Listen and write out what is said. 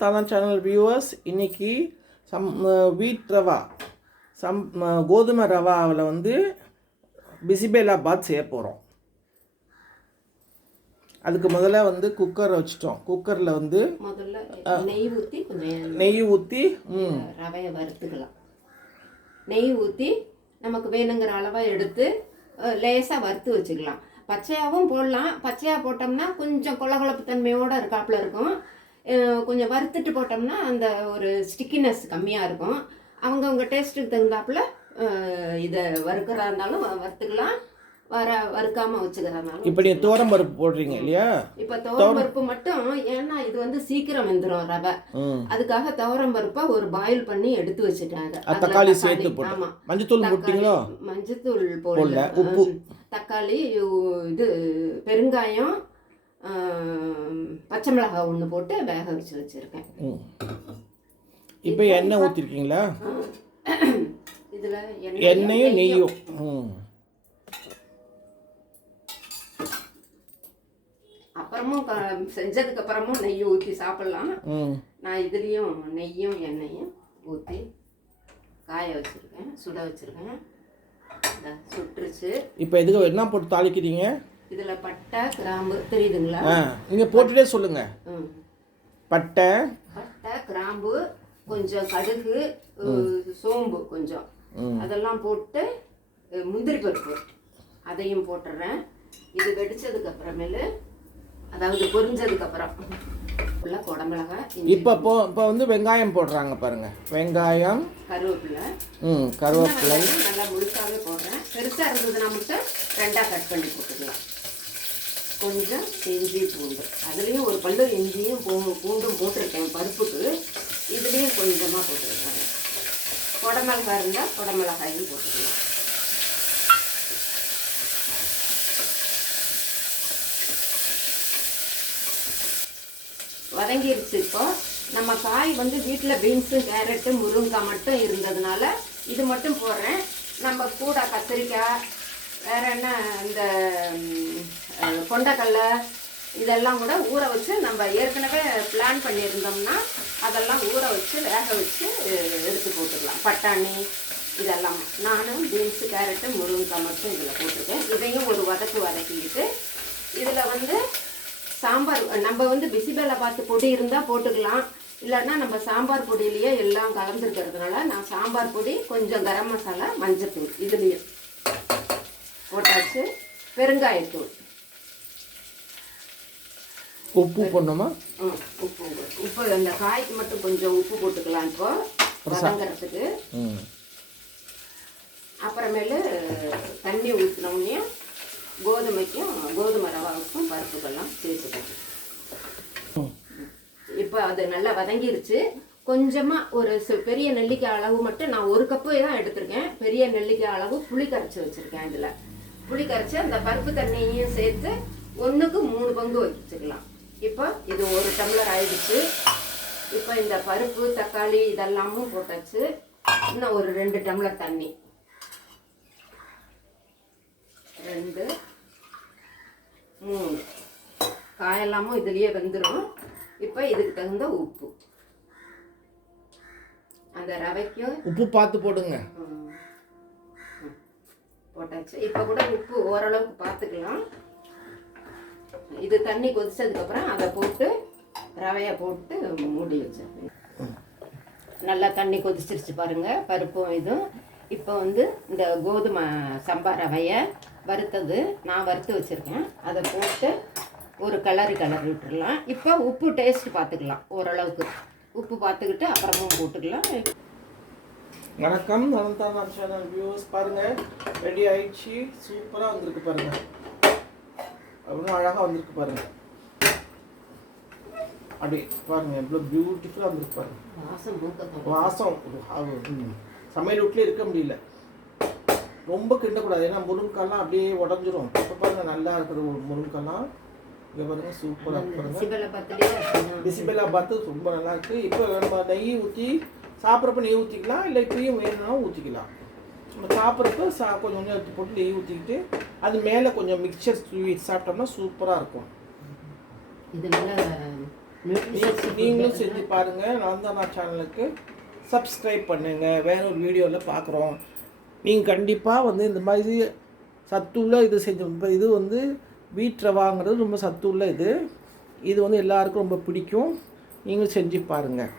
தாதான் channel viewers, இன்னைக்கு வீட் ரவா கோதுமை ரவாவில் வந்து பிசிபேலாபாத் செய்ய போகிறோம். அதுக்கு முதல்ல வந்து குக்கர் வச்சுட்டோம். குக்கரில் வந்து முதல்ல நெய் ஊற்றி ரவையை வறுத்துக்கலாம். நெய் ஊற்றி நமக்கு வேணுங்கிற அளவை எடுத்து லேசாக வறுத்து வச்சுக்கலாம். பச்சையாகவும் போடலாம். பச்சையாக போட்டோம்னா கொஞ்சம் கொழகொழப்பு தன்மையோடு இருக்காப்புல இருக்கும். கொஞ்சம் வறுத்துட்டு போட்டோம்னா அந்த ஒரு ஸ்டிக்கினஸ் கம்மியாக இருக்கும். அவங்கவுங்க டேஸ்ட்டுக்கு தகுந்தாப்புல இதை வறுக்கிறதா இருந்தாலும் வறுத்துக்கலாம், வறுக்காமல் வச்சுக்கிறதுனாலும். இப்போ நீங்கள் துவரம் பருப்பு போடுறீங்க இல்லையா? இப்போ துவரம் பருப்பு மட்டும், ஏன்னா இது வந்து சீக்கிரம் வெந்துடும் ரவை. அதுக்காக துவரம் பருப்பை ஒரு பாயில் பண்ணி எடுத்து வச்சுட்டாங்க. தக்காளி சேர்த்து போட்டு. ஆமாம், மஞ்சத்தூள் போட்டீங்களோ? மஞ்சத்தூள் போடல, உப்பு, தக்காளி, இது பெருங்காயம், பச்சை மிளகாய் ஒன்று போட்டு வேக வச்சு வச்சுருக்கேன். இப்போ எண்ணெய் ஊற்றிருக்கீங்களா? இதில் எண்ணெயும் நெய்யும். அப்புறமும் செஞ்சதுக்கு அப்புறமும் நெய் ஊற்றி சாப்பிடலாம். நான் இதுலேயும் நெய்யும் எண்ணெயும் ஊற்றி காய வச்சுருக்கேன், சுட வச்சுருக்கேன். சுட்டுருச்சு. இப்போ எதுக்கு என்ன போட்டு தாளிக்கிறீங்க? இதில் பட்டை, கிராம்பு தெரியுதுங்களா? நீங்கள் போட்டுட்டே சொல்லுங்கள். பட்டை, கிராம்பு, கொஞ்சம் கடுகு, சோம்பு கொஞ்சம், அதெல்லாம் போட்டு முந்திரி பருப்பு அதையும் போட்டுறேன். இது வெடிச்சதுக்கு அப்புறமேலு, அதாவது பொரிஞ்சதுக்கு அப்புறம் குடமிளகாய். இப்போ வந்து வெங்காயம் போடுறாங்க பாருங்க. வெங்காயம், கருவேப்பிலை, கருவேப்பிலை நல்லா முழுசாவே போடுறேன். பெருசாக இருந்ததுன்னா மட்டும் ரெண்டாக கட் பண்ணி போட்டுக்கலாம். கொஞ்சம் இஞ்சி பூண்டு, அதுலேயும் ஒரு பல்லு இஞ்சியும் பூண்டும் போட்டிருக்கேன் பருப்புக்கு. இதுலேயும் கொஞ்சமாக போட்டிருக்கேன். குடமிளகாய் இருந்தால் குடமிளகாயும் போட்டுக்கலாம். வதங்கிருச்சு. இப்போ நம்ம காய் வந்து வீட்டில் பீன்ஸு, கேரட்டு, முருங்கைக்காய் மட்டும் இருந்ததுனால இது மட்டும் போடுறேன். நம்ம கூட கத்திரிக்காய், வேறு என்ன, இந்த கொண்டைக்கடலை இதெல்லாம் கூட ஊற வச்சு நம்ம ஏற்கனவே பிளான் பண்ணியிருந்தோம்னா அதெல்லாம் ஊற வச்சு வேக வச்சு எடுத்து போட்டுக்கலாம். பட்டாணி இதெல்லாம் நானும் பீன்ஸு, கேரட்டு, முருங்கைக்காய் மட்டும் இதில் போட்டிருக்கேன். இதையும் ஒரு வதக்கிக்கிட்டு இதில் வந்து சாம்பார், நம்ம வந்து பிசிபேலாபாத் பொடி இருந்தால் போட்டுக்கலாம். இல்லைன்னா நம்ம சாம்பார் பொடியிலேயே எல்லாம் கலந்துருக்கிறதுனால நான் சாம்பார் பொடி, கொஞ்சம் கரம் மசாலா, மஞ்சத்தூள் இதுலேயும் போட்டாச்சு. பெருங்காயத்தூள், உப்பு போடணுமா? உப்பு அந்த காய்க்கு மட்டும் கொஞ்சம் உப்பு போட்டுக்கலாம் இப்போ வதங்கிறதுக்கு. அப்புறமேலு தண்ணி ஊற்றினோடனே கோதுமை ரவாவுக்கும் பருப்புக்கெல்லாம் சேர்த்துக்கணும். இப்போ அது நல்லா வதங்கிருச்சு. கொஞ்சமாக ஒரு பெரிய நெல்லிக்காய் அளவு மட்டும், நான் ஒரு கப்பு தான் எடுத்திருக்கேன். பெரிய நெல்லிக்காய் அளவு புளி கரைச்சி வச்சுருக்கேன். இதில் புளி கரைச்சி அந்த பருப்பு தண்ணியையும் சேர்த்து 1க்கு 3 பங்கு வச்சுக்கலாம். இப்போ இது 1 டம்ளர் ஆயிடுச்சு. இப்போ இந்த பருப்பு, தக்காளி இதெல்லாமும் போட்டாச்சு. இன்னும் ஒரு 2 டம்ளர் தண்ணி, 2, 3 காயெல்லாமும் இதுலேயே வெந்துடும். இப்போ இதுக்கு தகுந்த உப்பு, அந்த ரவைக்கும் உப்பு பார்த்து போடுங்க. போட்டாச்சு. இப்போ கூட உப்பு ஓரளவுக்கு பார்த்துக்கலாம். இது தண்ணி கொதிச்சதுக்கப்புறம் அதை போட்டு ரவையை போட்டு மூடி வச்சிருக்கேன். நல்லா தண்ணி கொதிச்சிருச்சு பாருங்கள், பருப்பும் இதுவும். இப்போ வந்து இந்த கோதுமை சம்பா ரவையை வறுத்தது நான் வறுத்து வச்சுருக்கேன், அதை போட்டு ஒரு கிளறி விட்டுடலாம். இப்போ உப்பு டேஸ்ட் பார்த்துக்கலாம். ஓரளவுக்கு உப்பு பார்த்துக்கிட்டு அப்புறமும் போட்டுக்கலாம். வணக்கம், நலன்தானா சேனல் வியூவர்ஸ், பாருங்கள் ரெடி ஆயிடுச்சு. சூப்பராக வந்திருக்கு பாருங்கள், அவ்வளோ அழகாக வந்திருக்கு பாருங்கள். அப்படி பாருங்கள், எவ்வளோ பியூட்டிஃபுல்லாக வந்திருக்கு பாருங்கள். வாசம் சமையல் வீட்டிலே இருக்க முடியல. ரொம்ப கிண்டக்கூடாது, ஏன்னா முருங்கைக்காய்லாம் அப்படியே உடஞ்சிரும். இப்போ பாருங்கள் நல்லா இருக்குது முருங்கைக்காய்லாம். இங்கே பாருங்கள் சூப்பராக பாருங்கள். பிசிபேலாபாத் ரொம்ப நல்லா இருக்குது. இப்போ நம்ம நெய் ஊற்றி சாப்பிட்றப்ப நெய் ஊற்றிக்கலாம், இல்லை இப்படியும் வேணும்னா ஊற்றிக்கலாம். நம்ம சாப்பிட்றப்ப கொஞ்சம் எடுத்து போட்டு நெய் ஊற்றிக்கிட்டு அது மேலே கொஞ்சம் மிக்சர் ஸ்வீட் சாப்பிட்டோம்னா சூப்பராக இருக்கும். இது நல்லா நீங்களும் செஞ்சு பாருங்கள். நந்தனா சேனலுக்கு சப்ஸ்கிரைப் பண்ணுங்கள். வேற ஒரு வீடியோவில் பார்க்குறோம். நீங்கள் கண்டிப்பாக வந்து இந்த மாதிரி சத்துள்ள இது செஞ்சு, இது வந்து வீட் ரவாங்கிறது ரொம்ப சத்துள்ள இது. இது வந்து எல்லாருக்கும் ரொம்ப பிடிக்கும். நீங்களும் செஞ்சு பாருங்கள்.